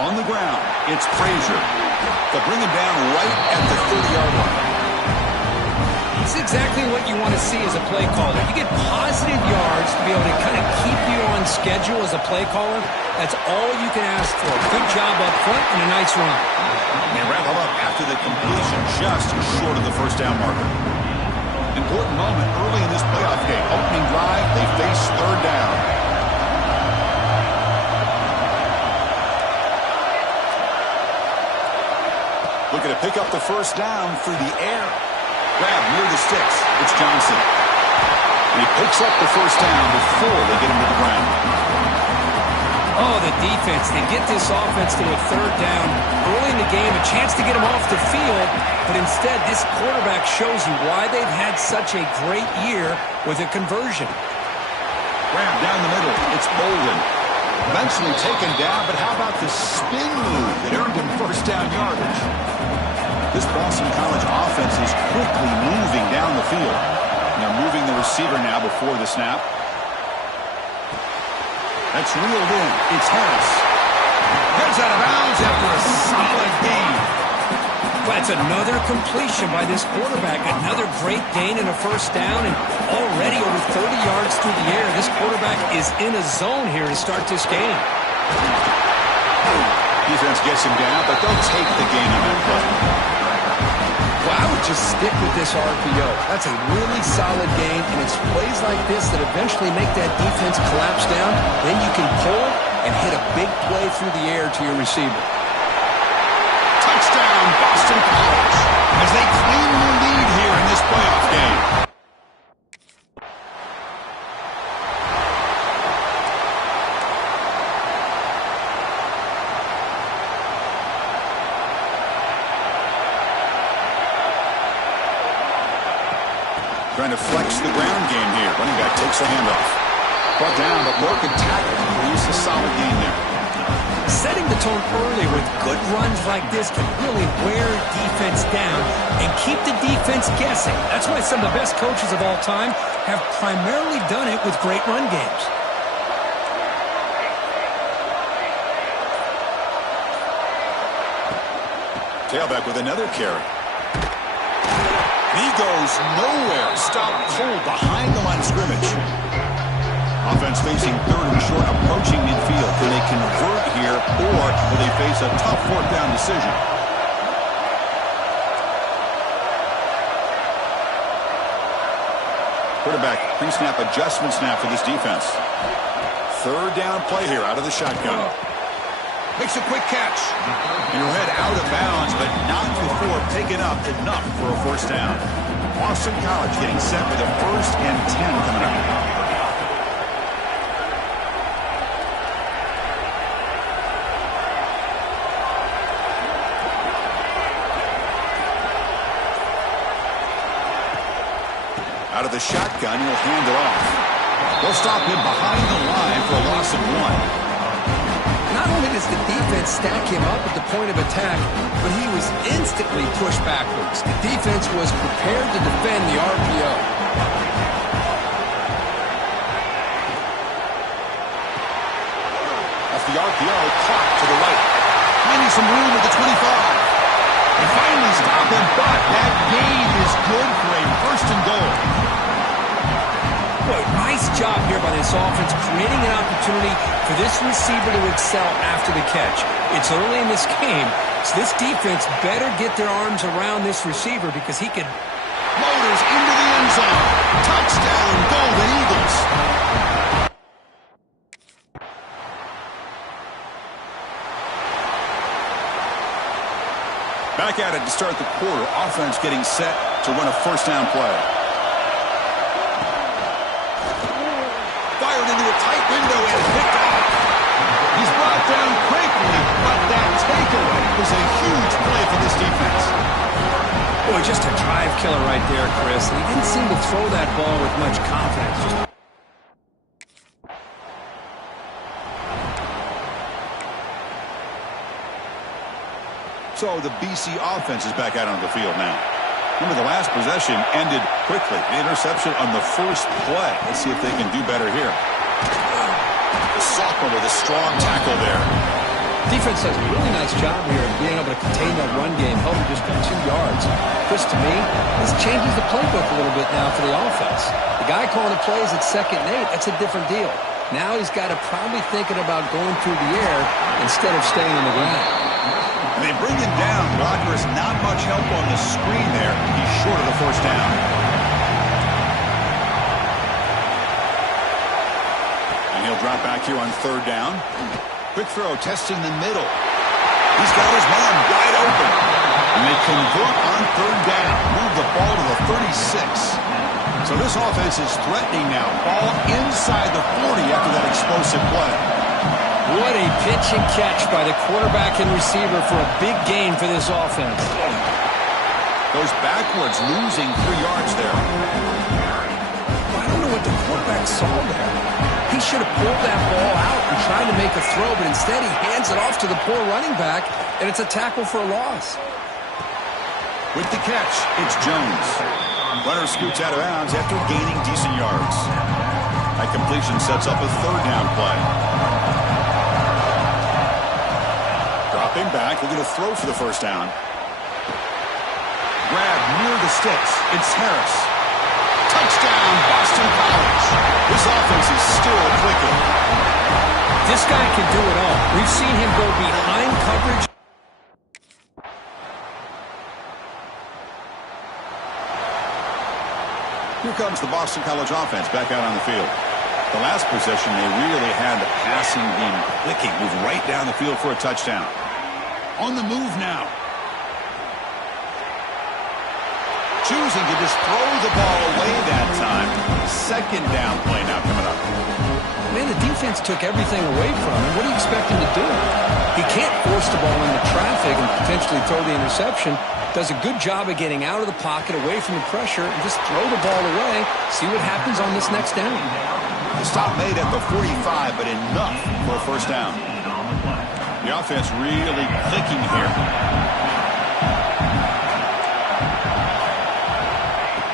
On the ground, it's Frazier. They'll bring him down right at the 30-yard line. It's exactly what you want to see as a play caller. You get positive yards to be able to kind of keep you on schedule as a play caller. That's all you can ask for. Good job up front and a nice run. And wrap him up after the completion, just short of the first down marker. Important moment early in this playoff game. Opening drive, they face third down. Looking to pick up the first down through the air. Grab near the sticks. It's Johnson. And he picks up the first down before they get him to the ground. Oh, the defense. They get this offense to a third down early in the game, a chance to get him off the field, but instead this quarterback shows you why they've had such a great year with a conversion. Grab down the middle. It's Bolden. Eventually taken down, but how about the spin move that earned him first down yardage? This Boston College offense is quickly moving down the field. And they're moving the receiver now before the snap. That's reeled in. It's Harris. Heads out of bounds after a solid gain. That's another completion by this quarterback. Another great gain and a first down, and already over 30 yards through the air. This quarterback is in a zone here to start this game. Defense gets him down, but they'll take the gain on that play. Well, I would just stick with this RPO. That's a really solid game, and it's plays like this that eventually make that defense collapse down. Then you can pull and hit a big play through the air to your receiver. Touchdown, Boston College, as they claim the lead here in this playoff game. Trying to flex the ground game here. Running back takes the handoff. Brought down, but Moore can tackle and produce a solid gain there. Setting the tone early with good runs like this can really wear defense down and keep the defense guessing. That's why some of the best coaches of all time have primarily done it with great run games. Tailback with another carry. He goes nowhere. Stop cold behind the line of scrimmage. Offense facing third and short, approaching midfield. Can they convert here, or will they face a tough fourth down decision? Quarterback pre-snap adjustment snap for this defense. Third down play here out of the shotgun. Makes a quick catch. And he'll head out of bounds, but not before picking up enough for a first down. Boston College getting set with a 1st and 10 coming up. Out of the shotgun, he'll hand it off. They'll stop him behind the line for a loss of 1. Not only does the defense stack him up at the point of attack, but he was instantly pushed backwards. The defense was prepared to defend the RPO. Off the RPO, clock to the right. Finding some room at the 25. They finally stop him, but that gain is good for a 1st and goal. Boy, nice job here by this offense, creating an opportunity for this receiver to excel after the catch. It's early in this game, so this defense better get their arms around this receiver because he could... Motors into the end zone. Touchdown, Golden Eagles. Back at it to start the quarter. Offense getting set to run a first down play. Fired into a tight window and picked off. He's brought down quickly, but that takeaway was a huge play for this defense. Boy, just a drive killer right there, Chris. He didn't seem to throw that ball with much confidence. So the BC offense is back out on the field now. Remember, the last possession ended quickly. The interception on the first play. Let's see if they can do better here. The sophomore with a strong tackle there. Defense does a really nice job here of being able to contain that run game, held him just for 2 yards. Chris, to me, this changes the playbook a little bit now for the offense. The guy calling the plays at 2nd and 8, that's a different deal. Now he's got to probably thinking about going through the air instead of staying on the ground. And they bring him down. Blocker is not much help on the screen there. He's short of the 1st down. And he'll drop back here on 3rd down. Quick throw, testing the middle. He's got his man wide open. And they convert on 3rd down. Move the ball to the 36. So this offense is threatening now. Ball inside the 40 after that explosive play. What a pitch and catch by the quarterback and receiver for a big gain for this offense. Goes backwards, losing 3 yards there. I don't know what the quarterback saw there. He should have pulled that ball out and tried to make a throw, but instead he hands it off to the poor running back, and it's a tackle for a loss. With the catch, it's Jones. Runner scoots out of bounds after gaining decent yards. That completion sets up a 3rd down play. Dropping back, looking to throw for the 1st down. Grab near the sticks. It's Harris. Touchdown, Boston College. This offense is still clicking. This guy can do it all. We've seen him go behind coverage. Here comes the Boston College offense back out on the field. The last possession, they really had the passing game clicking. Move right down the field for a touchdown. On the move now. Choosing to just throw the ball away that time. 2nd down play now coming up. Man, the defense took everything away from him. What do you expect him to do? He can't force the ball into traffic and potentially throw the interception. Does a good job of getting out of the pocket, away from the pressure, and just throw the ball away. See what happens on this next down. The stop made at the 45, but enough for a 1st down. The offense really clicking here.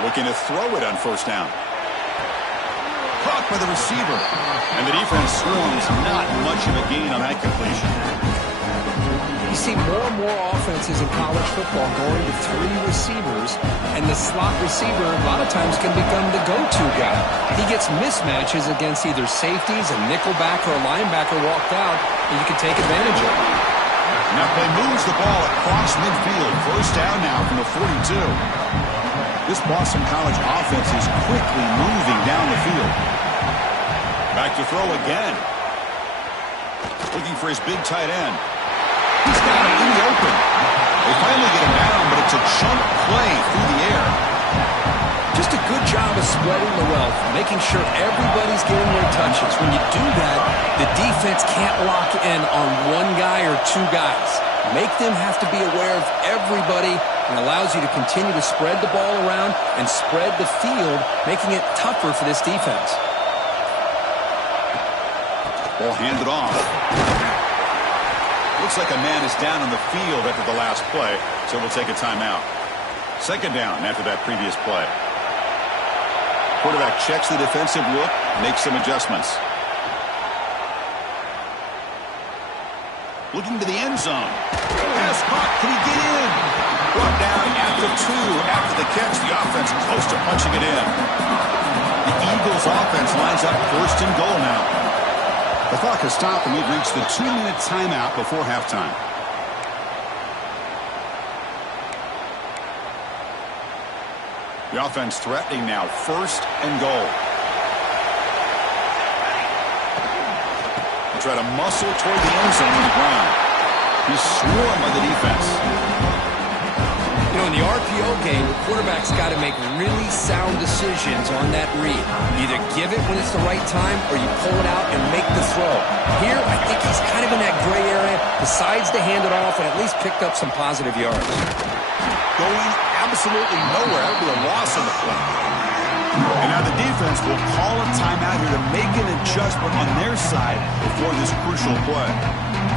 Looking to throw it on 1st down. Caught by the receiver. And the defense swarms. Not much of a gain on that completion. You see more and more offenses in college football going to 3 receivers, and the slot receiver a lot of times can become the go-to guy. He gets mismatches against either safeties, a nickelback, or a linebacker walked out, and you can take advantage of it. Now play moves the ball across midfield. 1st down now from the 42. This Boston College offense is quickly moving down the field. Back to throw again. Looking for his big tight end. He's got it in the open. They finally get him down, but it's a chunk play through the air. Just a good job of spreading the wealth, making sure everybody's getting their touches. When you do that, the defense can't lock in on 1 guy or 2 guys. Make them have to be aware of everybody, and allows you to continue to spread the ball around and spread the field, making it tougher for this defense. Ball handed off. Looks like a man is down on the field after the last play, so we'll take a timeout. 2nd down after that previous play. Quarterback checks the defensive look, makes some adjustments. Looking to the end zone. Pass caught. Can he get in? Brought down at the 2 after the catch. The offense close to punching it in. The Eagles offense lines up 1st and goal now. The clock has stopped, and we've reached the 2-minute timeout before halftime. The offense threatening now, 1st and goal. They try to muscle toward the end zone on the ground. He's swarmed by the defense. You know, in the RPO game, the quarterback's got to make really sound decisions on that read. You either give it when it's the right time, or you pull it out and make the throw. Here, I think he's kind of in that gray area, decides to hand it off, and at least picked up some positive yards. Going absolutely nowhere. That would be a loss on the play. And now the defense will call a timeout here to make an adjustment on their side before this crucial play.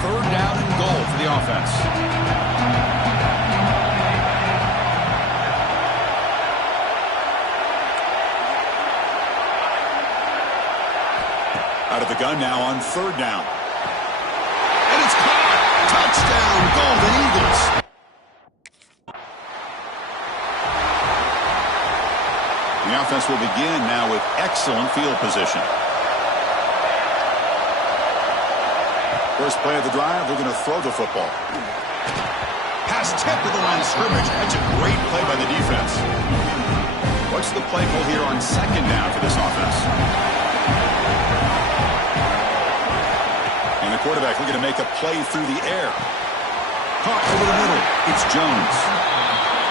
3rd down and goal for the offense. Out of the gun now on 3rd down. And it's caught. Touchdown, Golden Eagles. The offense will begin now with excellent field position. First play of the drive, they're going to throw the football. Pass tipped to the line of scrimmage. That's a great play by the defense. What's the play call here on second down for this offense? And the quarterback looking to make a play through the air. Caught over the middle. It's Jones.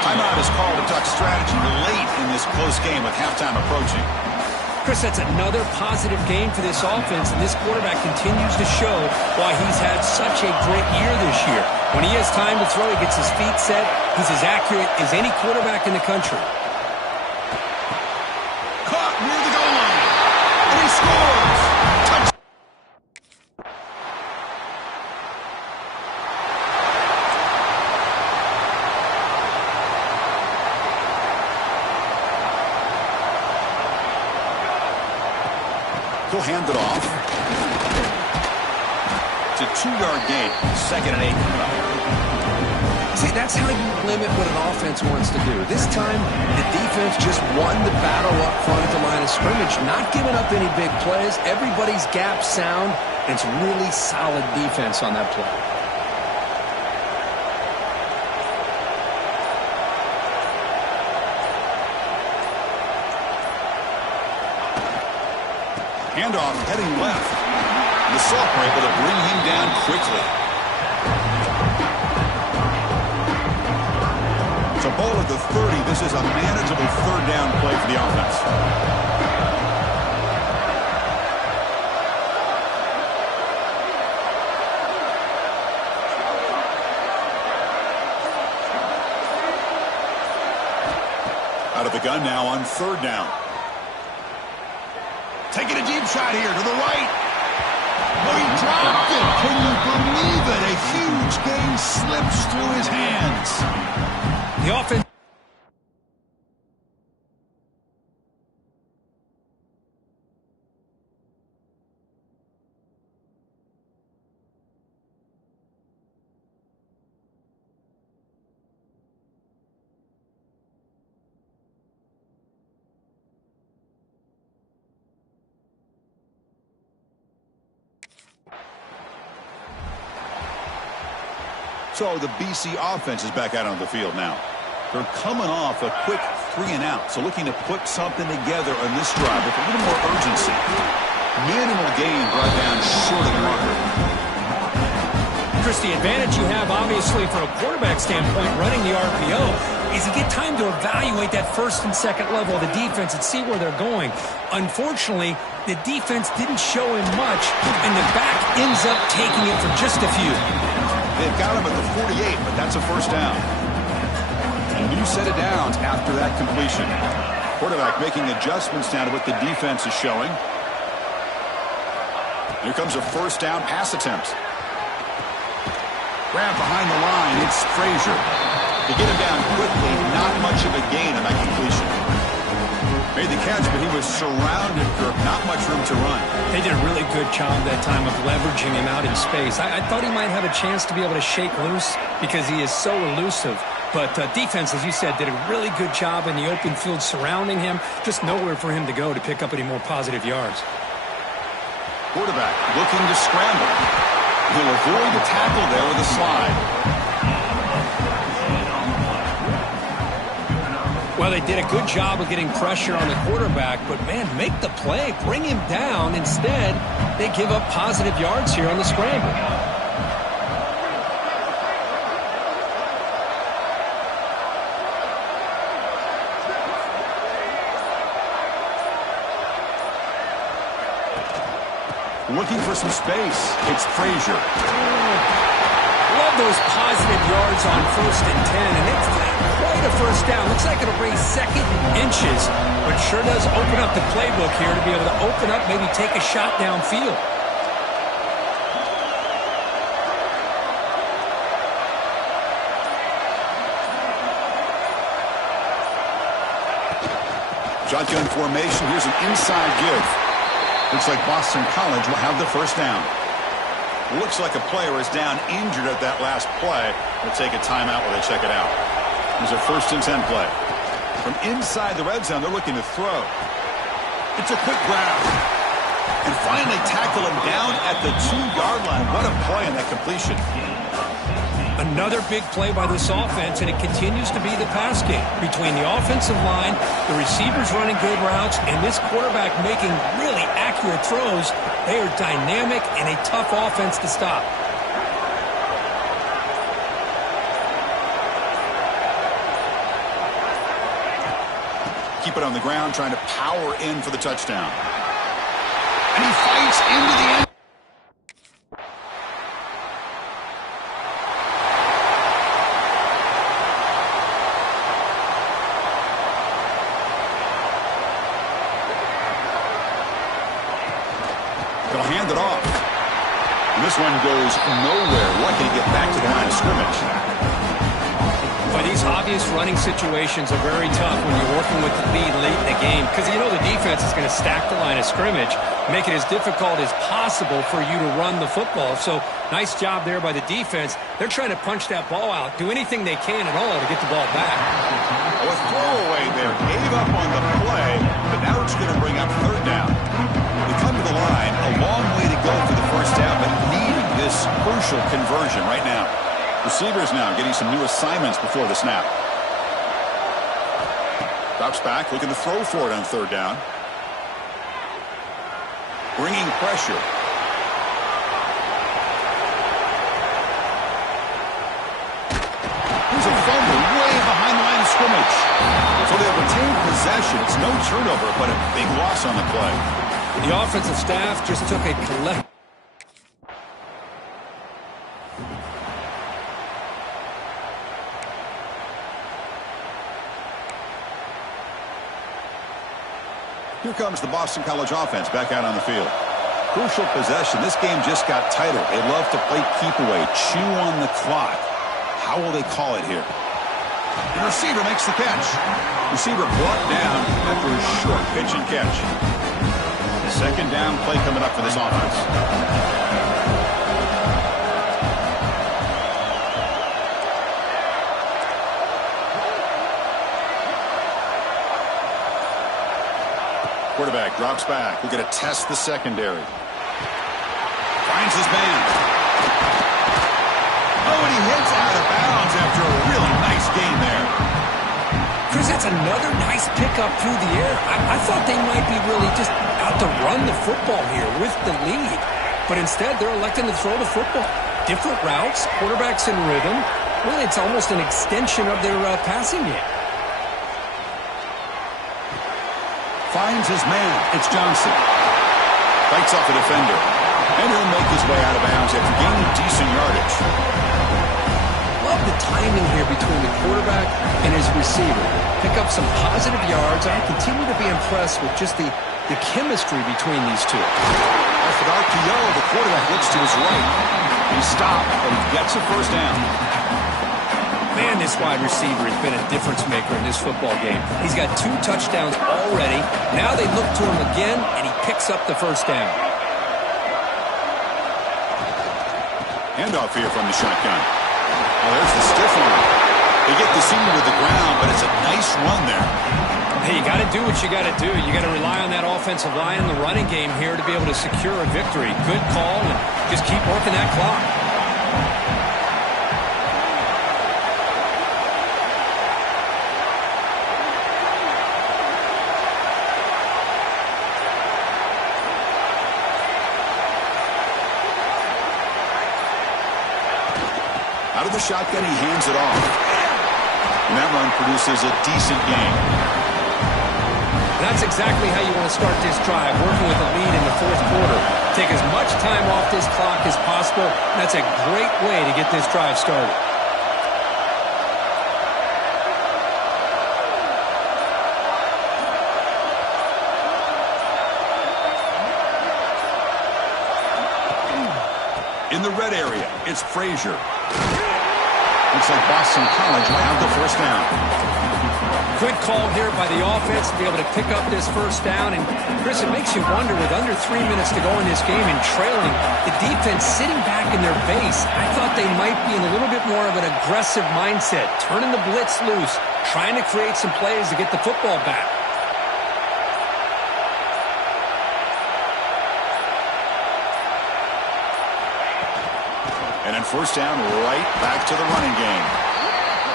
Timeout is called to talk strategy late in this close game with halftime approaching. Chris, that's another positive game for this offense, and this quarterback continues to show why he's had such a great year this year. When he has time to throw, he gets his feet set. He's as accurate as any quarterback in the country. Caught near the goal line, and he scores! Touchdown! He'll hand it off. It's a 2-yard gain. 2nd and 8 coming up. See, that's how you limit what an offense wants to do. This time, the defense just won the battle up front at the line of scrimmage, not giving up any big plays. Everybody's gap sound. It's really solid defense on that play. Handoff heading left. The Sophomore able to bring him down quickly. It's a ball at the 30. This is a manageable 3rd down play for the offense. Out of the gun now on 3rd down. Taking a deep shot here to the right. Oh, he dropped it. Can you believe it? A huge gain slips through his hands. The offense. So the BC offense is back out on the field now. They're coming off a quick 3-and-out, so looking to put something together on this drive with a little more urgency. Minimal gain brought down short of the marker. Chris, the advantage you have, obviously, from a quarterback standpoint, running the RPO, is you get time to evaluate that 1st and 2nd level of the defense and see where they're going. Unfortunately, the defense didn't show him much, and the back ends up taking it for just a few. They've got him at the 48, but that's a 1st down. A new set of downs after that completion. Quarterback making adjustments now to what the defense is showing. Here comes a 1st down pass attempt. Grab behind the line, it's Frazier. To get him down quickly, not much of a gain on that completion. Made the catch, but he was surrounded, Kirk. Not much room to run. They did a really good job that time of leveraging him out in space. I thought he might have a chance to be able to shake loose because he is so elusive. But defense, as you said, did a really good job in the open field surrounding him. Just nowhere for him to go to pick up any more positive yards. Quarterback looking to scramble. He'll avoid the tackle there with a slide. Well, they did a good job of getting pressure on the quarterback, but, man, make the play, bring him down. Instead, they give up positive yards here on the scramble. Looking for some space. It's Frazier. Love those positive yards on 1st and 10, and it's quite a 1st down. Looks like it'll bring 2nd inches, but sure does open up the playbook here to be able to open up, maybe take a shot downfield. Shotgun formation. Here's an inside give. Looks like Boston College will have the 1st down. Looks like a player is down injured at that last play. We'll take a timeout while they check it out. Here's a 1st and 10 play. From inside the red zone, they're looking to throw. It's a quick grab. And finally tackle him down at the 2-yard line. What a play on that completion. Another big play by this offense, and it continues to be the pass game. Between the offensive line, the receivers running good routes, and this quarterback making really accurate throws, they are dynamic and a tough offense to stop. Keep it on the ground, trying to power in for the touchdown. And he fights into the end. They'll hand it off. And this one goes nowhere. Lucky to get back to the line of scrimmage. But these obvious running situations are very tough when you're working with the lead late in the game, because you know the defense is going to stack the line of scrimmage, make it as difficult as possible for you to run the football. So nice job there by the defense. They're trying to punch that ball out, do anything they can at all to get the ball back. A throwaway there. Gave up on the play, but now it's going to bring up 3rd down. We come to the line, a long way to go for the 1st down, but needing this crucial conversion right now. Receivers now getting some new assignments before the snap. Drops back, looking to throw for it on 3rd down. Bringing pressure. Here's a fumble way behind the line of scrimmage. So they'll retain possession. It's no turnover, but a big loss on the play. The offensive staff just took a collective. Here comes the Boston College offense back out on the field. Crucial possession. This game just got tighter. They love to play keep away, chew on the clock. How will they call it here? The receiver makes the catch. Receiver brought down after a short pitch and catch. 2nd down play coming up for this offense. Quarterback drops back. We're going to test the secondary. Finds his man. Oh, and he hits out of bounds after a really nice gain there. Chris, that's another nice pickup through the air. I thought they might be really just out to run the football here with the lead. But instead, they're electing to throw the football. Different routes, quarterbacks in rhythm. Really, it's almost an extension of their passing game. Finds his man. It's Johnson. Fights off a defender. And he'll make his way out of bounds after gaining decent yardage. Love the timing here between the quarterback and his receiver. Pick up some positive yards. I continue to be impressed with just the chemistry between these two. Off an RPO, the quarterback looks to his right. He stopped, but he gets a 1st down. Man, this wide receiver has been a difference maker in this football game. He's got 2 touchdowns already. Now they look to him again, and he picks up the 1st down. Handoff here from the shotgun. Oh, there's the stiff one. They get the senior to the ground, but it's a nice run there. Hey, you got to do what you got to do. You got to rely on that offensive line in the running game here to be able to secure a victory. Good call, and just keep working that clock. Out of the shotgun, he hands it off. And that run produces a decent gain. That's exactly how you want to start this drive, working with a lead in the 4th quarter. Take as much time off this clock as possible. That's a great way to get this drive started. In the red area, it's Frazier. Looks like Boston College will have the 1st down. Good call here by the offense to be able to pick up this first down. And, Chris, it makes you wonder, with under 3 minutes to go in this game and trailing, the defense sitting back in their base. I thought they might be in a little bit more of an aggressive mindset, turning the blitz loose, trying to create some plays to get the football back. And on first down, right back to the running game.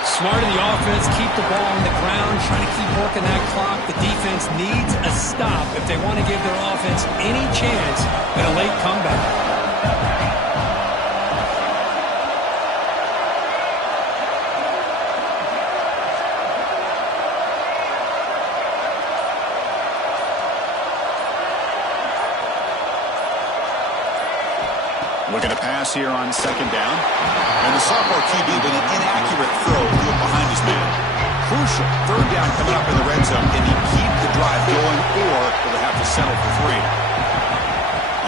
Smart of the offense, keep the ball on the ground, trying to keep working that clock. The defense needs a stop if they want to give their offense any chance at a late comeback. Looking to pass here on second down. And the sophomore QB with an inaccurate throw threw it behind his man. Crucial third down coming up in the red zone. Can he keep the drive going, or will they have to settle for 3?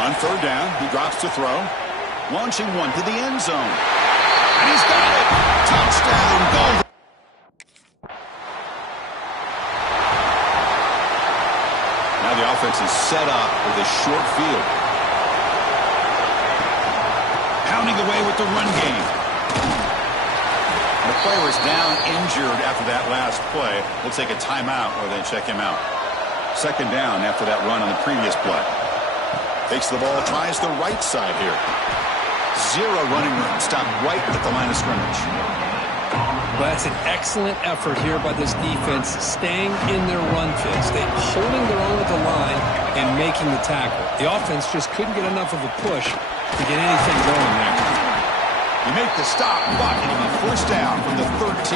On third down, he drops to throw. Launching one to the end zone. And he's got it! Touchdown, Golden! Now the offense is set up with a short field. Pounding away with the run game. The player is down injured after that last play. We'll take a timeout or they check him out. Second down after that run on the previous play. Takes the ball, tries the right side here. 0 running room. Stopped right at the line of scrimmage. Well, that's an excellent effort here by this defense, staying in their run fits. They're holding their own at the line and making the tackle. The offense just couldn't get enough of a push to get anything going there. You make the stop, but it'll be first down from the 13.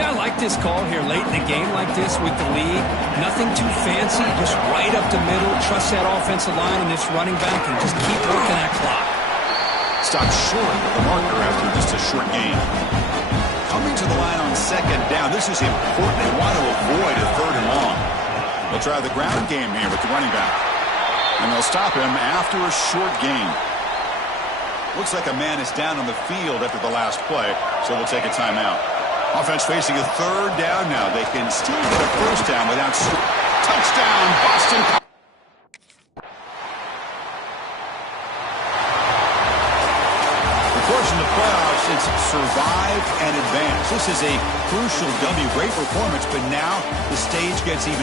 Yeah, I like this call here late in the game like this with the lead. Nothing too fancy, just right up the middle. Trust that offensive line and this running back and just keep working that clock. Stop short of the marker after just a short gain. Coming to the line on second down. This is important. They want to avoid a third and long. They'll try the ground game here with the running back. And they'll stop him after a short gain. Looks like a man is down on the field after the last play, so we'll take a timeout. Offense facing a third down now. They can still get a first down without... Touchdown, Boston. Of course, in the playoffs, it's survive and advance. This is a crucial W. Great performance, but now the stage gets even